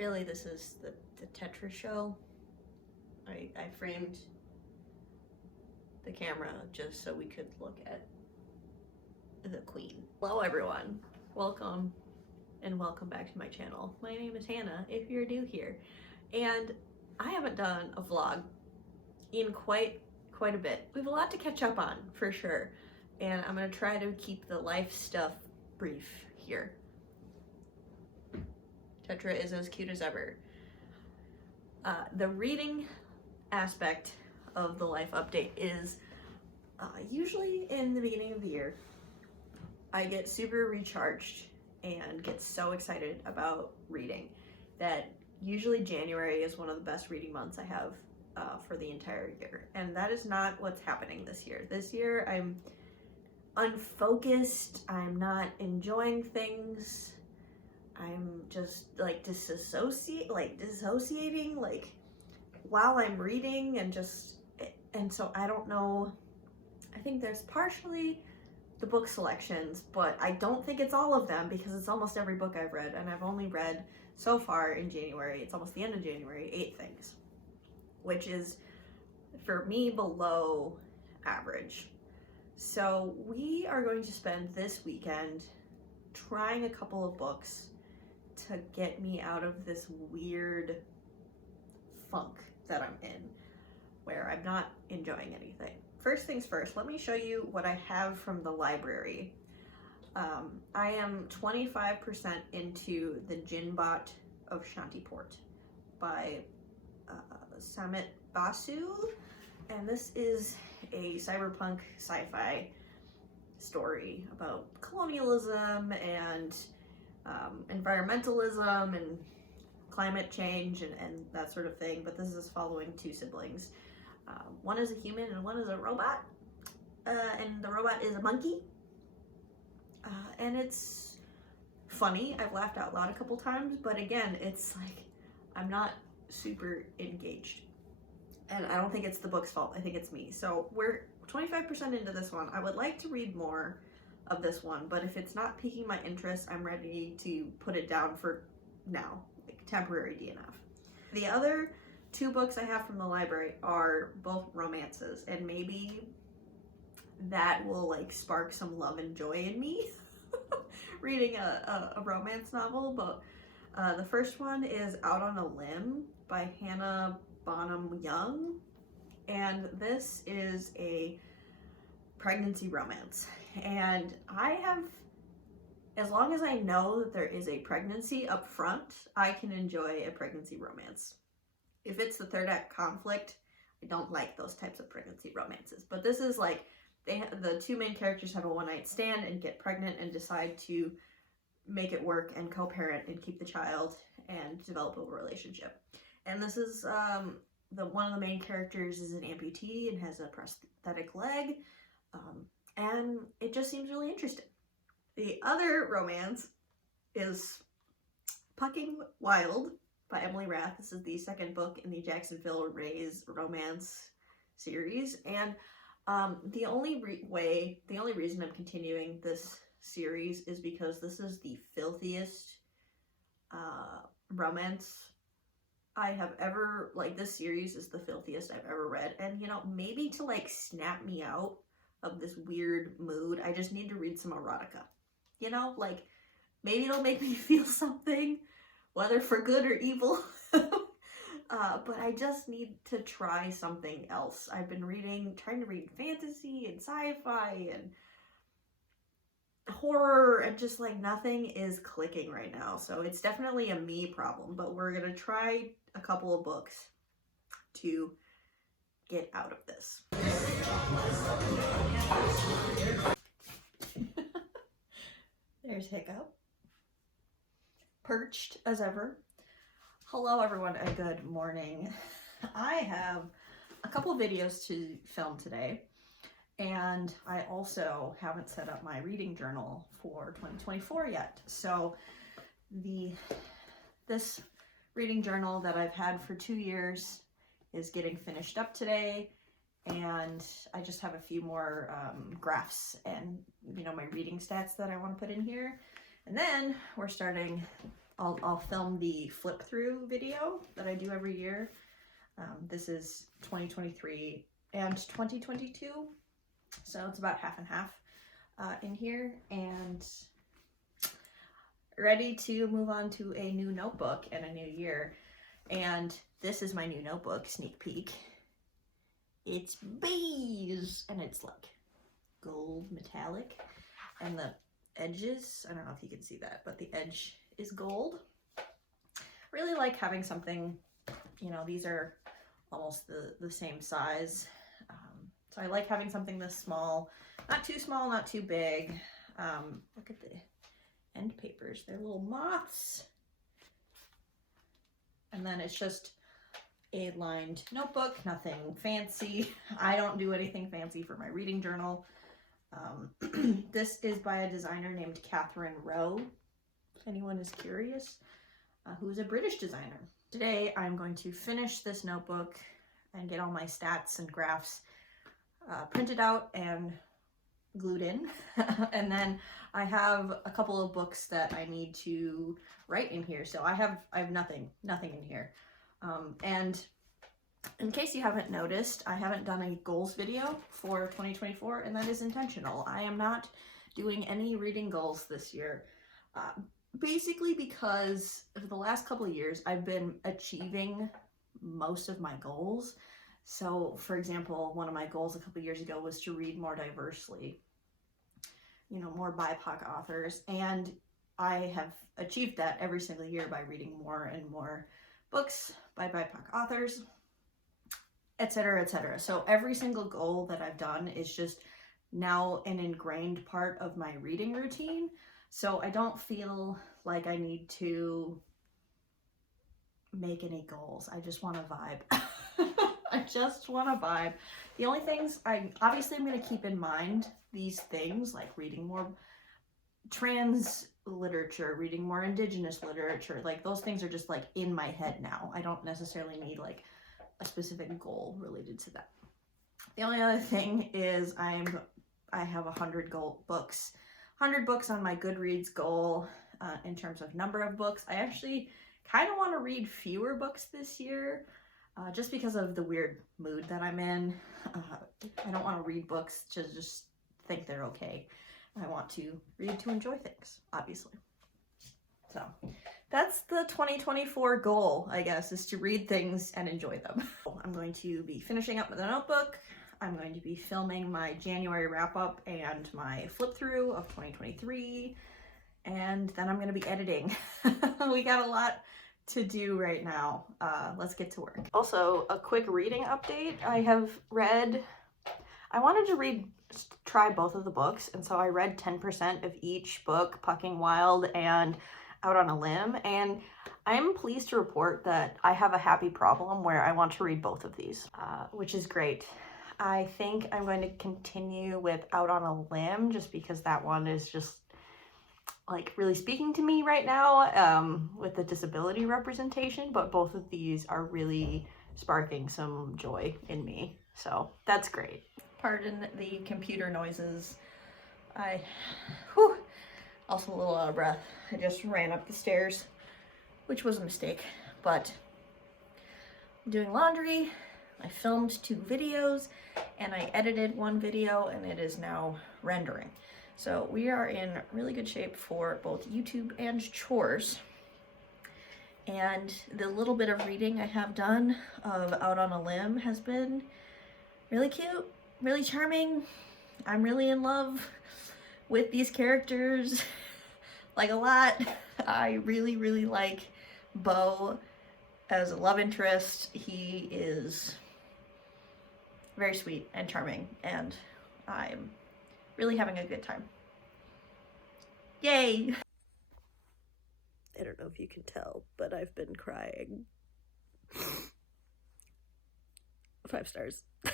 Really, this is the Tetra show. I framed the camera just so we could look at the queen. Hello everyone, welcome and welcome back to my channel. My name is Hannah if you're new here, and I haven't done a vlog in quite a bit. We have a lot to catch up on for sure, and I'm gonna try to keep the life stuff brief here. Tetra is as cute as ever. The reading aspect of the life update is usually in the beginning of the year. I get super recharged and get so excited about reading that usually January is one of the best reading months I have for the entire year. And that is not what's happening this year. This year I'm unfocused, I'm not enjoying things, I'm just like dissociating like while I'm reading, and so I don't know. I think there's partially the book selections, but I don't think it's all of them because it's almost every book I've read, and I've only read so far in January, it's almost the end of January, 8 things, which is for me below average. So we are going to spend this weekend trying a couple of books to get me out of this weird funk that I'm in, where I'm not enjoying anything. First things first, let me show you what I have from the library. I am 25% into the Jinbot of Shantiport by Samit Basu, and this is a cyberpunk sci-fi story about colonialism and environmentalism and climate change and that sort of thing, but this is following 2 siblings. One is a human and one is a robot, and the robot is a monkey, and it's funny. I've laughed out loud a couple times, but again, it's like I'm not super engaged, and I don't think it's the book's fault. I think it's me. So we're 25% into this one. I would like to read more of this one, but if it's not piquing my interest, I'm ready to put it down for now, like temporary DNF. The other 2 books I have from the library are both romances, and maybe that will like spark some love and joy in me reading a romance novel. But the first one is Out on a Limb by Hannah Young, and this is a pregnancy romance, and I have, as long as I know that there is a pregnancy up front, I can enjoy a pregnancy romance. If it's the third act conflict, I don't like those types of pregnancy romances. But this is like, the 2 main characters have a one-night stand and get pregnant and decide to make it work and co-parent and keep the child and develop a relationship. And this is, one of the main characters is an amputee and has a prosthetic leg, and it just seems really interesting. The other romance is Pucking Wild by Emily Rath. This is the 2nd book in the Jacksonville Rays romance series, and the only reason I'm continuing this series is because this is the filthiest romance I have ever, like, this series is the filthiest I've ever read, and you know, maybe to like snap me out of this weird mood, I just need to read some erotica. You know, like, maybe it'll make me feel something, whether for good or evil. But I just need to try something else. I've been trying to read fantasy and sci-fi and horror, and just like nothing is clicking right now. So it's definitely a me problem, but we're gonna try a couple of books to get out of this. There's Hiccup. Perched as ever. Hello everyone and good morning. I have a couple of videos to film today, and I also haven't set up my reading journal for 2024 yet. So this reading journal that I've had for 2 years is getting finished up today, and I just have a few more graphs and, you know, my reading stats that I want to put in here. And then we're starting I'll film the flip through video that I do every year. This is 2023 and 2022, so it's about half and half in here, and ready to move on to a new notebook and a new year. And this is my new notebook, sneak peek. It's beige, and it's like gold metallic, and the edges, I don't know if you can see that, but the edge is gold. Really like having something, you know, these are almost the same size. So I like having something this small, not too small, not too big. Look at the end papers, they're little moths. And then it's just a lined notebook, nothing fancy. I don't do anything fancy for my reading journal. This is by a designer named Catherine Rowe, if anyone is curious, who's a British designer. Today I'm going to finish this notebook and get all my stats and graphs printed out and glued in. And then I have a couple of books that I need to write in here. So I have nothing in here. And in case you haven't noticed, I haven't done a goals video for 2024, and that is intentional. I am not doing any reading goals this year, basically because for the last couple of years, I've been achieving most of my goals. So, for example, one of my goals a couple of years ago was to read more diversely, you know, more BIPOC authors, and I have achieved that every single year by reading more and more books by BIPOC authors, etc., etc. So every single goal that I've done is just now an ingrained part of my reading routine. So I don't feel like I need to make any goals. I just want to vibe. I just want to vibe. The only things I'm going to keep in mind these things, like reading more trans literature, reading more indigenous literature, like those things are just like in my head now. I don't necessarily need like a specific goal related to that. The only other thing is I have 100 books on my Goodreads goal in terms of number of books. I actually kind of want to read fewer books this year just because of the weird mood that I'm in. I don't want to read books to just think they're okay. I want to read to enjoy things, obviously. So that's the 2024 goal, I guess, is to read things and enjoy them. I'm going to be finishing up with a notebook. I'm going to be filming my January wrap-up and my flip-through of 2023. And then I'm going to be editing. We got a lot to do right now. Let's get to work. Also, a quick reading update. I wanted to try both of the books, and so I read 10% of each book, Pucking Wild and Out on a Limb, and I'm pleased to report that I have a happy problem where I want to read both of these, which is great. I think I'm going to continue with Out on a Limb just because that one is just like really speaking to me right now with the disability representation, but both of these are really sparking some joy in me, so that's great. Pardon the computer noises. Also a little out of breath. I just ran up the stairs, which was a mistake, but I'm doing laundry. I filmed 2 videos and I edited 1 video, and it is now rendering. So we are in really good shape for both YouTube and chores. And the little bit of reading I have done of Out on a Limb has been really cute, really charming. I'm really in love with these characters, like a lot. I really, really like Beau as a love interest. He is very sweet and charming, and I'm really having a good time. Yay! I don't know if you can tell, but I've been crying. 5 stars. It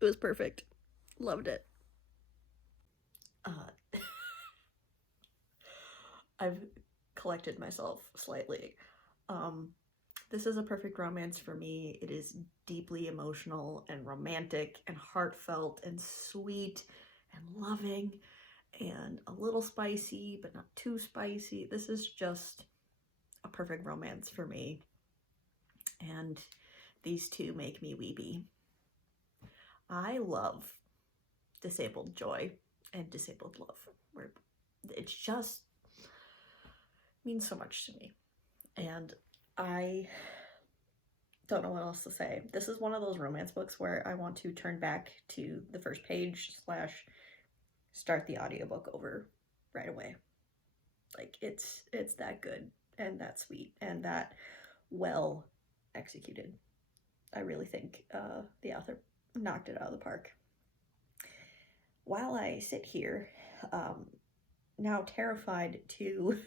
was perfect. Loved it. I've collected myself slightly. This is a perfect romance for me. It is deeply emotional and romantic and heartfelt and sweet and loving, and a little spicy, but not too spicy. This is just a perfect romance for me. And these two make me weepy. I love disabled joy and disabled love. Where it's just means so much to me. And I don't know what else to say. This is one of those romance books where I want to turn back to the first page / start the audiobook over right away. Like it's that good and that sweet and that well executed. I really think the author knocked it out of the park. While I sit here, now terrified to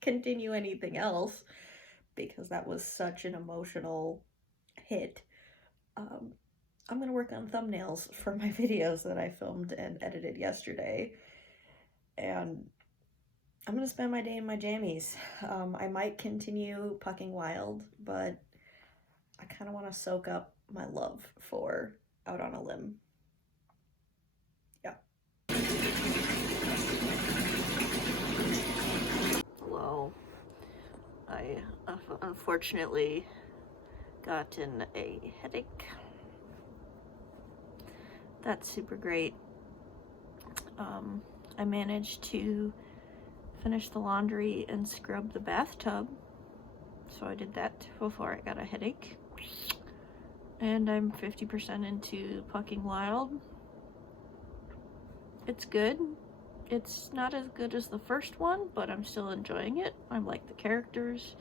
continue anything else because that was such an emotional hit, I'm gonna work on thumbnails for my videos that I filmed and edited yesterday, and I'm gonna spend my day in my jammies. I might continue Pucking Wild, but I kind of want to soak up my love for Out on a Limb. Yeah. Hello. I unfortunately gotten a headache. That's super great. I managed to finish the laundry and scrub the bathtub, so I did that before I got a headache. And I'm 50% into Pucking Wild. It's good. It's not as good as the first one, but I'm still enjoying it. I like the characters.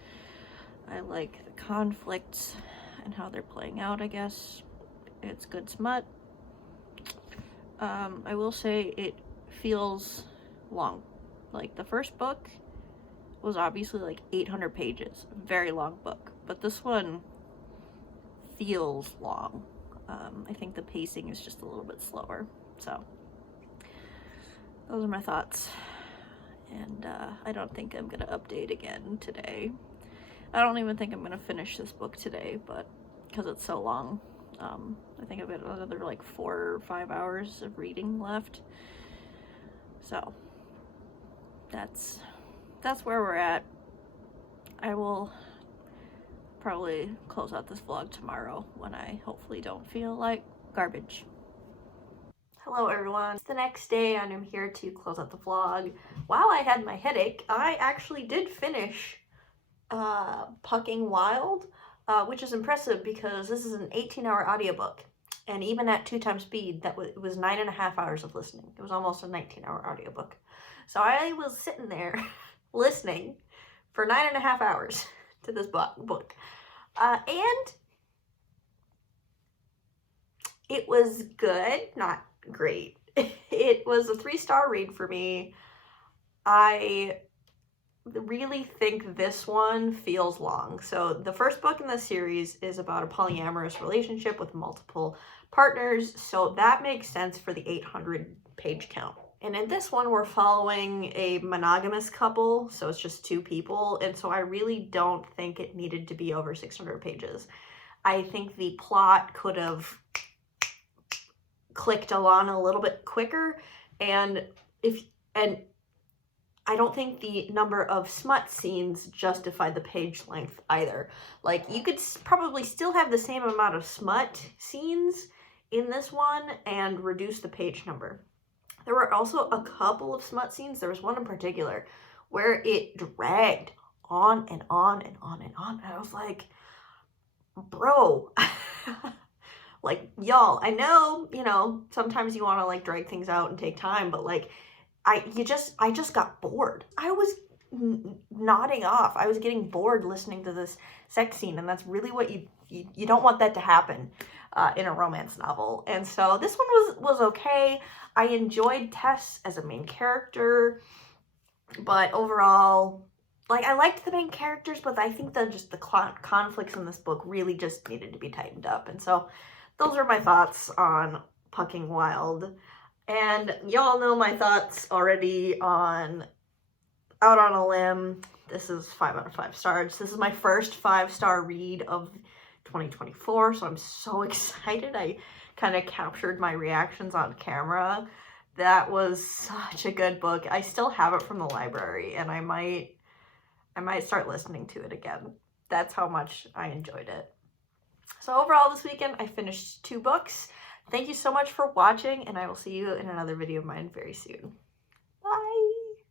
I like the conflicts and how they're playing out, I guess. It's good smut. I will say it feels long. Like the first book was obviously like 800 pages. Very long book. But this one feels long. I think the pacing is just a little bit slower. So those are my thoughts. And I don't think I'm gonna update again today. I don't even think I'm gonna finish this book today, but because it's so long. I think I've got another like 4 or 5 hours of reading left. So that's where we're at. I will probably close out this vlog tomorrow when I hopefully don't feel like garbage. Hello everyone, it's the next day and I'm here to close out the vlog. While I had my headache, I actually did finish Pucking Wild, which is impressive because this is an 18-hour audiobook. And even at 2 times speed, it was 9.5 hours of listening. It was almost a 19-hour audiobook. So I was sitting there listening for 9.5 hours to this book. And it was good, not great. It was a 3-star read for me. I really think this one feels long. So the first book in the series is about a polyamorous relationship with multiple partners, so that makes sense for the 800-page count. And in this one, we're following a monogamous couple, so it's just 2 people, and so I really don't think it needed to be over 600 pages. I think the plot could have clicked along a little bit quicker, and I don't think the number of smut scenes justified the page length either. Like, you could probably still have the same amount of smut scenes in this one and reduce the page number. There were also a couple of smut scenes. There was one in particular where it dragged on and on and on and on. And I was like, bro, like, y'all, I know, you know, sometimes you want to like drag things out and take time, but like, I just got bored. I was nodding off. I was getting bored listening to this sex scene, and that's really what you don't want that to happen in a romance novel. And so this one was okay. I enjoyed Tess as a main character, but overall, like, I liked the main characters, but I think the conflicts in this book really just needed to be tightened up. And so those are my thoughts on Pucking Wild. And y'all know my thoughts already on Out on a Limb. This is 5 out of 5 stars. This is my first 5-star read of 2024, so I'm so excited. I kind of captured my reactions on camera that was such a good book. I still have it from the library, and I might start listening to it again. That's how much I enjoyed it. So overall this weekend, I finished 2 books. Thank you so much for watching, and I will see you in another video of mine very soon.